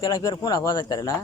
তেলাপিয়ার পোনা পাওয়া যাইতারে না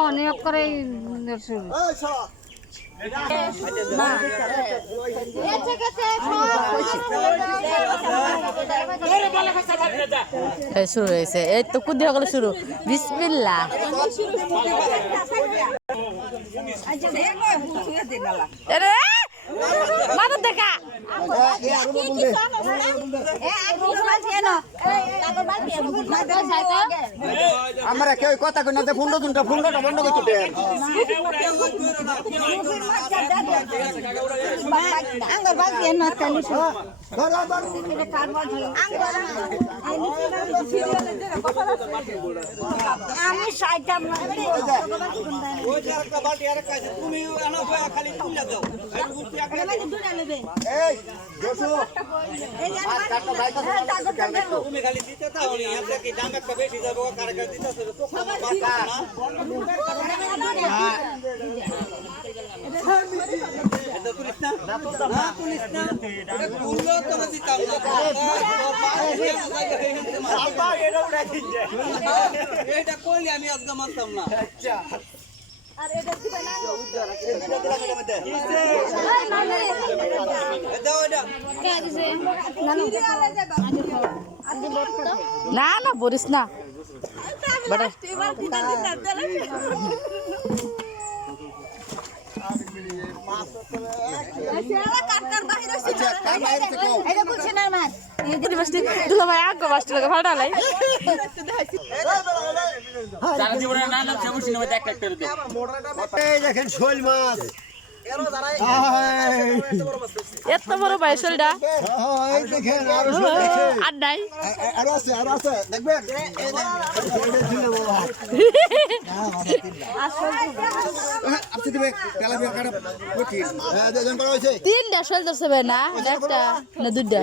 অনেক করে শুরু হয়েছে এই তো কুদি হলে শুরু বিসমিল্লাহ মাথা দেখা আমরা কেউ কথা কই না ফুন্ডটা বন্ধ করতে আমি সাইটাম না তুমি খালি তুলে দাও তুমি খালি দিতে দাও কি দাম একটা বেশি যাবো কারকা দিতেছে তো এটা কইলে আমি আজকে মানতাম না আর এটা দিবে না না না বলিস না দেখেন শোল মাছ এত বড় ভাই শোলটা আর নাই দেখবেন তিনটা শোল ধরছে ভাই না একটা না দুইটা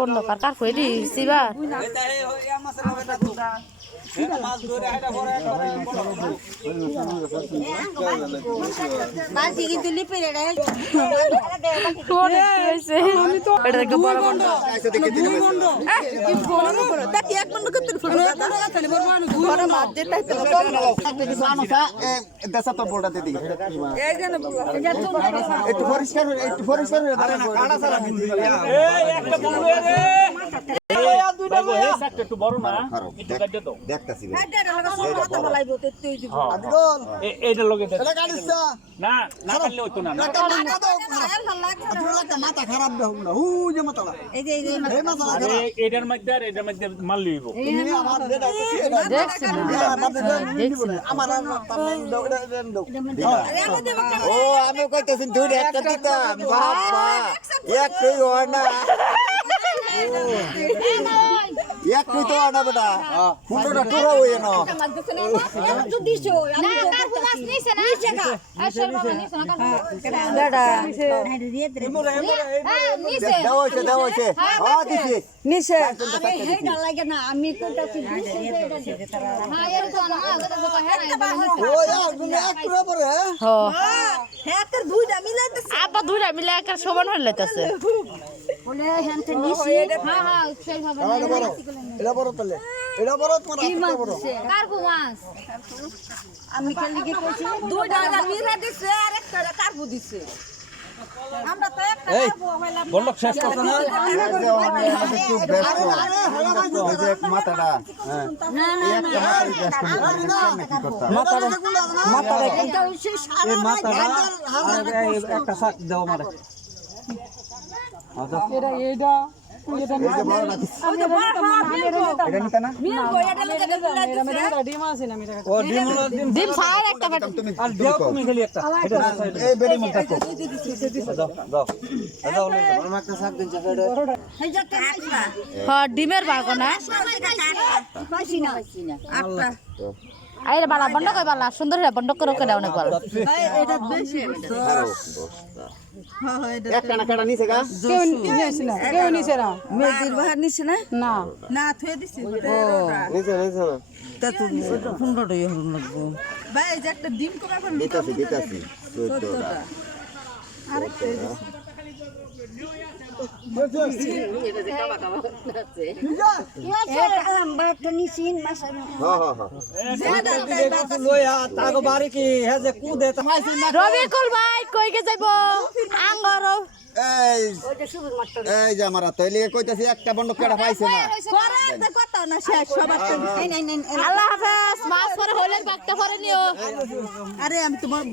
বন্ধ কার কইলি সিবা কিন্তু লিপে একটু পরিষ্কার একটু বড় না দেখতেছি এইটার লগে না না কাটলে হইতো না মাথা খারাপ এটার মধ্যে আর এটার মধ্যে মাল লইব ও আমি কইতেছি দুই একটা দিতাম বাবা একটুই হয় না এক তুই তো আনা বেটা ফুটোটা টোরা হয়ে না আমি দুইটা মিলে একটা সমান হয়ে লাইতেছে আমি খালি কি কইছি দুইটা মিরা দিছে আর একটা কারবু দিছে আমরা তো একটা কারবু হইলাম বললো শেষ কথা না মাথাটা না না মাথাটা এটা হইছে সারা একটা শাক দাও আমারে এটা এই যে বড়টা দিছে। ওই তো বড় হওয়া মিলবো। এটা নিতে না? মিলবো, এটা লোকে দেখে দিছে। ডিম ছাড় একটা বাটি। তুমি আর দেও তুমি খালি একটা এটা এই বেড়ি মন থাকো। এই যে কাটলা। হ্যাঁ ডিমের বাগো না পাইছি না। আটটা। আইরে বালা বন্ধ কই বালা সুন্দর হয়ে বন্ধ করে করে অনেক ভালো এটা বেশি। একটা না কাটা নিছে গা? মেজির বাহার নিছে না? না না থুয়ে দিছি। নিছে নিছে না। তা তো 15টাই হলো লাগবো। ভাই এই যে একটা ডিম কোবা কোন দিতাছি দিতাছি 14টা। রবিকুল ভাই কই গে যাইবো আঙ্গর এই যে আমার তৈলি কইতাছি একটা বন্ধক কেডা পাইছে না। করে তো কত না শেষ সবার এই নাই আল্লাহ হাফেজ মাছ পরে হলের বাগটা পরে নিও আরে আমি তোমার